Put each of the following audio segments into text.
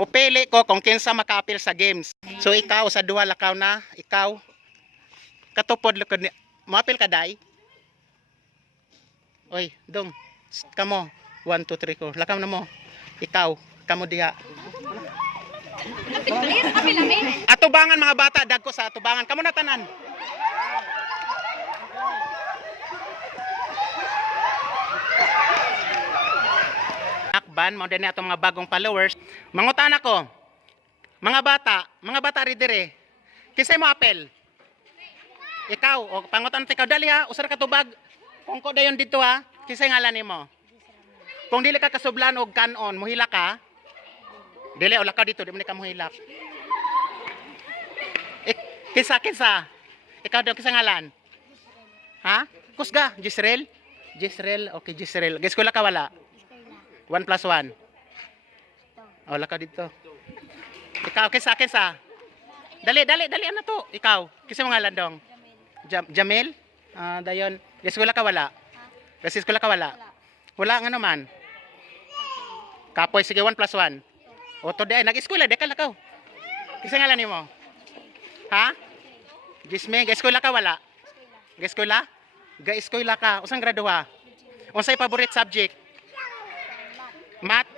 Mupili ko kung kinsa makaapil sa games. So ikaw sa duha lakaw na, ikaw katupod lukod ni moapil ka day. Oy, dong. Kamo 1 2 3 ko. Lakaw na mo. Ikaw, kamo diha. Atubangan mga bata, dagko sa atubangan. Kamo na tanan. Akban, mo din atong mga bagong followers. Mangutan ako. Mga bata ri dire. Kisay mo apel? Ikaw, o pangutan ikaw dali ha, usar ka tubag. Kung ko dayon dito ha, kisay ngalan nimo? Kung dili ka kasublan og kanon, muhila ka. Dili o lakaw dito, di man ka muhilak. Kinsa. Ikaw daw kisay ngalan? Ha? Kusga, Jisrael? Okay, Jisrael. Guess ko la ka wala. 1 plus 1. O lakaw dito. Ikaw kinsa? Dali ano to? Ikaw, kisay mo ngalan dong? Jamil? Dayon. Guess ko la ka wala. Wala nga naman. Kapoy, sige 1 plus 1. O to day, nag-eskwela, di ka lakaw. Kisay ngalan nimo? Ha? Gisme, ga-eskwela ka wala? Ga-eskwela? Ga-eskwela ka. Usang grado ha? Unsay favorite subject? Math?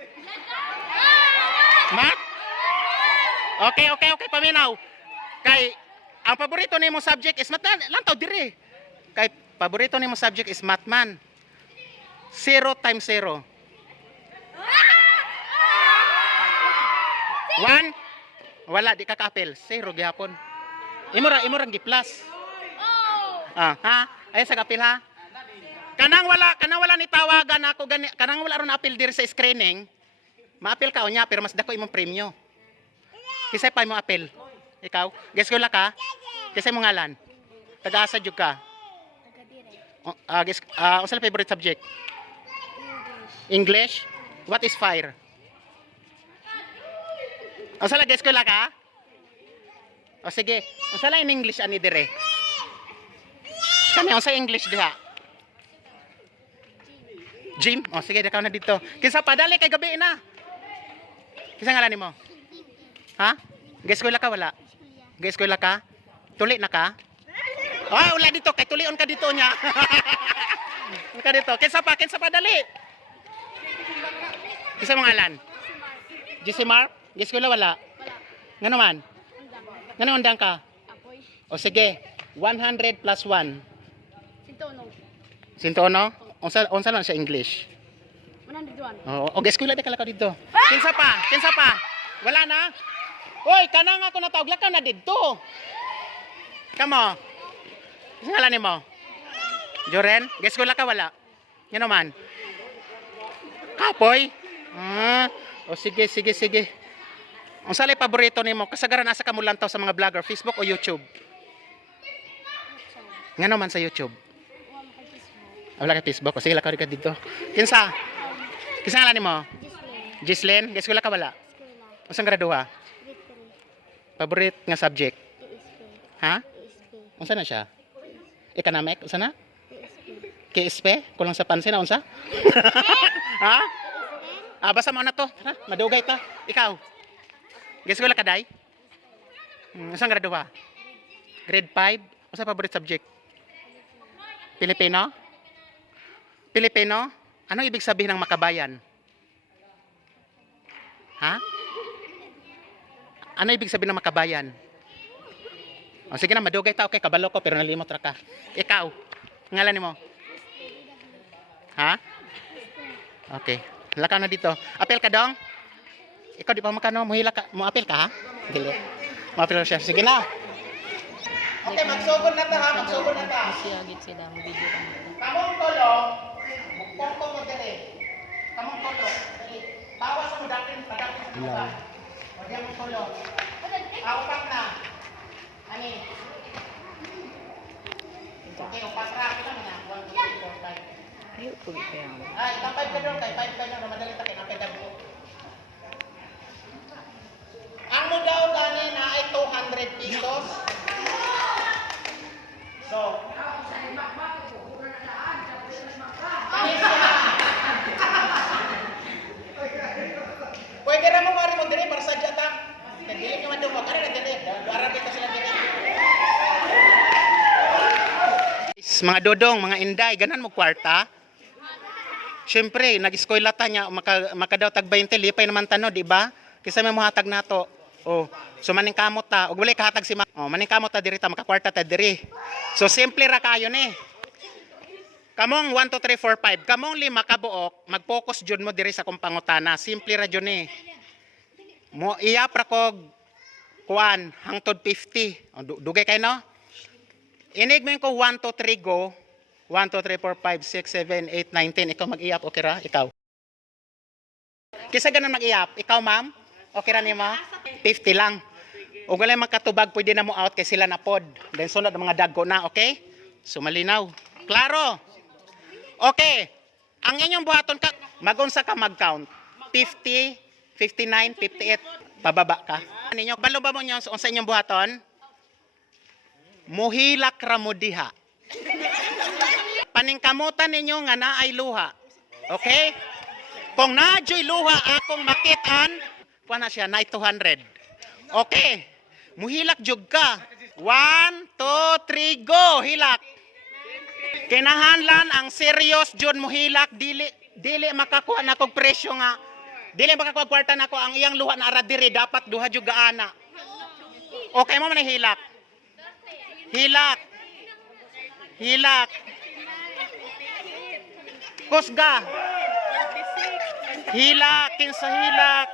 Okay, paminaw. Kay ang paborito nimo subject is math. Lantaw dire. Kay paborito nimo subject is math man. 0 times 0. 1? Wala, di ka kapil. 0 gihapon. Imo ra gi-plus. Ha? Ay sa kapil ha. Kanang wala ni tawagan ako gani. Kanang wala ron apil diri sa screening. Maapil ka unya pero mas dako imong premyo. Kisay pa mo apil? Ikaw? Guess ko la ka? Kisay mo ngalan? Taga-asa jud ka? Unsa favorite subject? English? What is fire? Unsa la guess ko la ka? O sige, unsa la in English ani dire? Kani unsa English diha? Gym? O sige, dakaw na dito. Kinsa pa dali kay gabi na? Kinsa ngalan nimo? Ha? Guess ko la ka wala? Guess ko la ka? Tuli na ka? Wala dito kay tulion ka dito nya. Ka dito. Kinsa pa dali? Kinsa mo ngalan? Josimar? Guess ko la wala? Ngano man? Ngano undang ka? O sige, 100 plus 1. Sintono? Unsa lang sa English? 101. O guess ko la de kalakaw dito. Kinsa pa? Wala na? Hoy, kanang ako natawag lakaw na didto. Kamo. Kinsa ngalan nimo? Joren? Guess ko la ka wala. Ngano man? Kapoy? O sige. Unsa lay paborito nimo? Kasagaran asa ka mo lantaw sa mga vlogger, Facebook o YouTube? Ngano man sa YouTube? Wala ka Facebook. O sige, lakaw ka dito. Kinsa ngalan nimo? Gislyn? Guess ko la ka wala. Unsang grado ha? Favorite nga subject? Ha? Unsa na siya? Economic? Unsa na? KSP? Kulang sa pansin na unsa? Ha? Basta mo na to. Ha? Madugay ta. Ikaw? Guess ko la ka day? Unsang grado ha? Grade 5? Unsa favorite subject? Pilipino? Anong ibig sabihin ng makabayan? Ha? Ano ibig sabihin ng makabayan? O sige na, madugay ta. Okay, kabalo ko pero nalimot ra ka. Ikaw, ngalan nimo? Ha? Okay. Lakaw na dito. Apel ka dong? Ikaw di pa makano, muhila ka. Mo apel ka ha? Dili. Mo apel siya. Sige na. Okay, magsugod na ta ha. Siya gid sila ang video kami. Kamong tolo, bukpong mo dire. Kamong tolo, dali. Bawas mo datin, padakin sa mga. Wala mo tolo. Upak na. Ani. Okay, upak ra kita na. 1 2 3 4 5. Ayo po kaya. Ay, tapay ka doon kay 5 ka na madali ta kay napay dagko. Ang mo daw gani na ay 200 pesos. So, pwede ra mo mari mo dire para sa Mga dodong, mga inday, ganan mo kwarta. Siyempre, nag-eskwela ta niya, makadaw tag 20, lipay naman tano, di ba? Kisa may muhatag nato. Oh, so maningkamot ta, ug wala kahatag si maningkamot ta diri ta makakwarta ta diri. So simple ra kayo ni. Kamong 1 2 3 4 5, kamong 5 kabuok, mag-focus jud mo diri sa kung pangutana. Simple ra jud ni. Mo iya pra kog kuan hangtod 50. Dugay kay no? Inig mo ko 1 2 3 go. 1 2 3 4 5 6 7 8 9 10. Ikaw mag-iyap, okay ra? Ikaw. Kisa ganun mag-iyap, ikaw ma'am? Okay ra nimo? 50 lang. Ug wala makatubag, pwede na mo out kay sila na pod. Then sunod ang mga dagko na, okay? So malinaw. Klaro. Okay. Ang inyong buhaton ka, magunsa ka mag-count. 50, 59, 58. Pababa ka. Ninyo balo ba mo nyo sa inyong buhaton? Muhilak ra mo diha. Paningkamutan ninyo nga naay luha. Okay? Kung naadyo'y luha akong makitaan, kuha na siya, na 200. Okay. Muhilak jug ka. 1, 2, 3, go! Hilak. Kinahanlan ang serious jud muhilak, dili makakuha na kog presyo nga. Dili makakuha kwarta nako ang iyang luha na ara diri dapat duha jud gaana. Okay mo man hilak. Hilak. Hilak. Kusga. Hilak, kinsa hilak.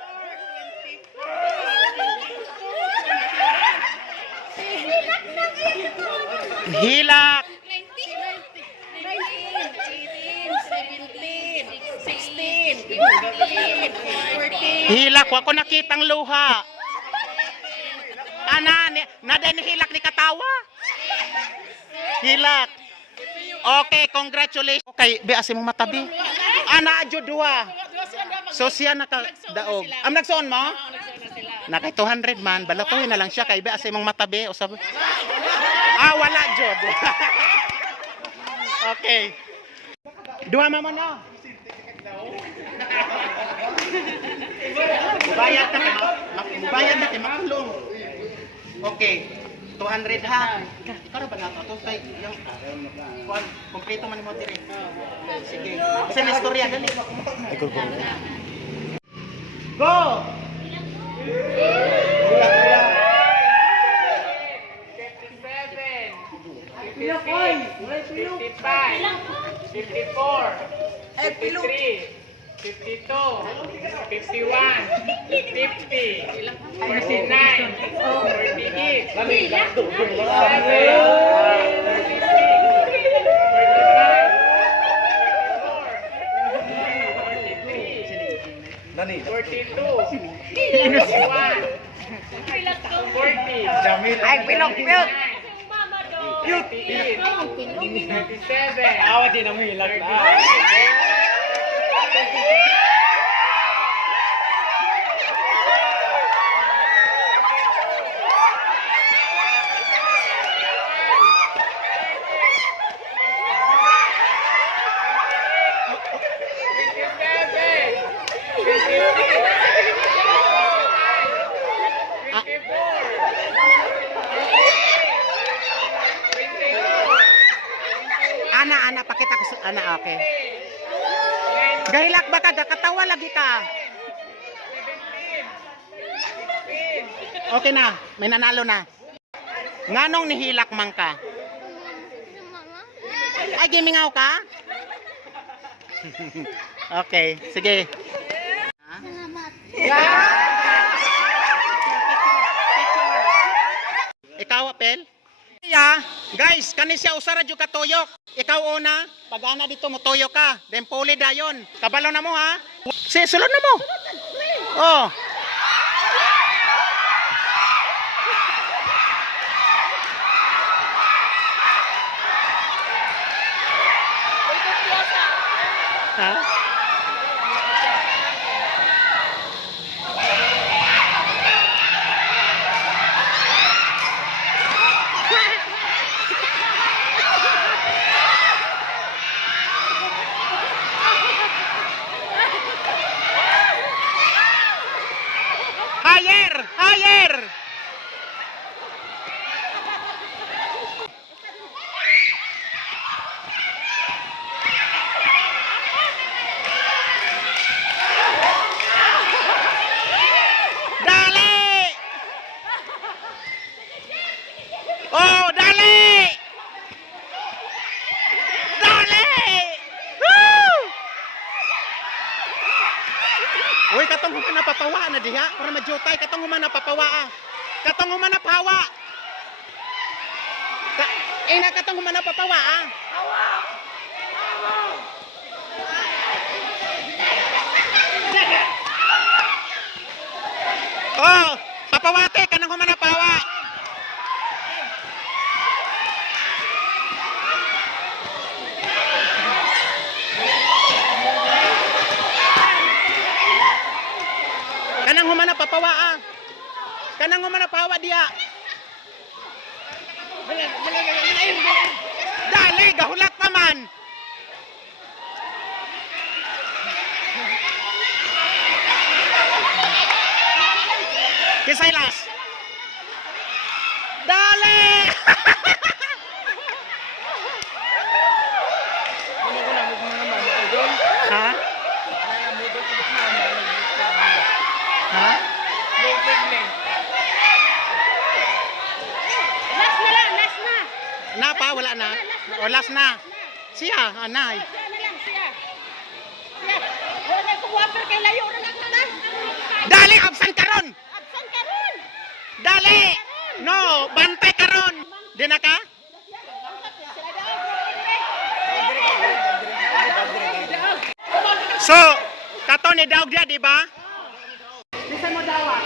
Hilak. 16, 17, 14. Hilak, wa ko nakitang luha. Nada ni hilak ni katawa. Hilak. Okay, congratulations. Okay, beasi mong matabi. Ana adyo duha. So siya nakadaog. Am nagsuon mo? Nakay 200 man, balatoy na lang siya kay beasi mong matabi usab. Wala jud. Okay. Duha man na. Bayad na kay makulong. Okay. 200 ha. Karo ba nato to kay yung kuan kompleto man mo dire. Sige. Isa na istorya dali. Go. Pilok, oy! Walay pilok! 55, 54, 53, 52, 51, 50, 49, 48, 42, Ay, pilok, pilok. 57. Awa din ang hilak na. Ana, pakita ko sa ana, okay. Gahilak ba ka? Katawa lagi ka. Okay na, may nanalo na. Nganong nihilak man ka? Ay, gimingaw ka? Okay, sige. Ikaw, Apel? Yeah. Guys, kani siya usara jud katuyok. Ikaw una, pag ana dito mo tuyok ka, then puli dayon. Kabalo na mo ha. Sulod na mo. Oh. Ha? na diha para majutay katong human na papawa. Katong human na pawa. Na katong human na papawa. Oh, papawate kanang human na pawa. Kanang human na papawa. Kanang human na pawa diha. Dali, gahulak pa man. Kisailas. Dali! Ha? Ha? Last na lang, last na. Na pa, wala na. O last na. Siya, anay. Siya na lang, siya. Siya. Wala na itong water kay layo na lang na. Dali, absent ka ron! Absan ka ron. Dali! No, bantay ka ron! Di na ka? So, kato ni Daog dia, di ba? Bisa mo dawa.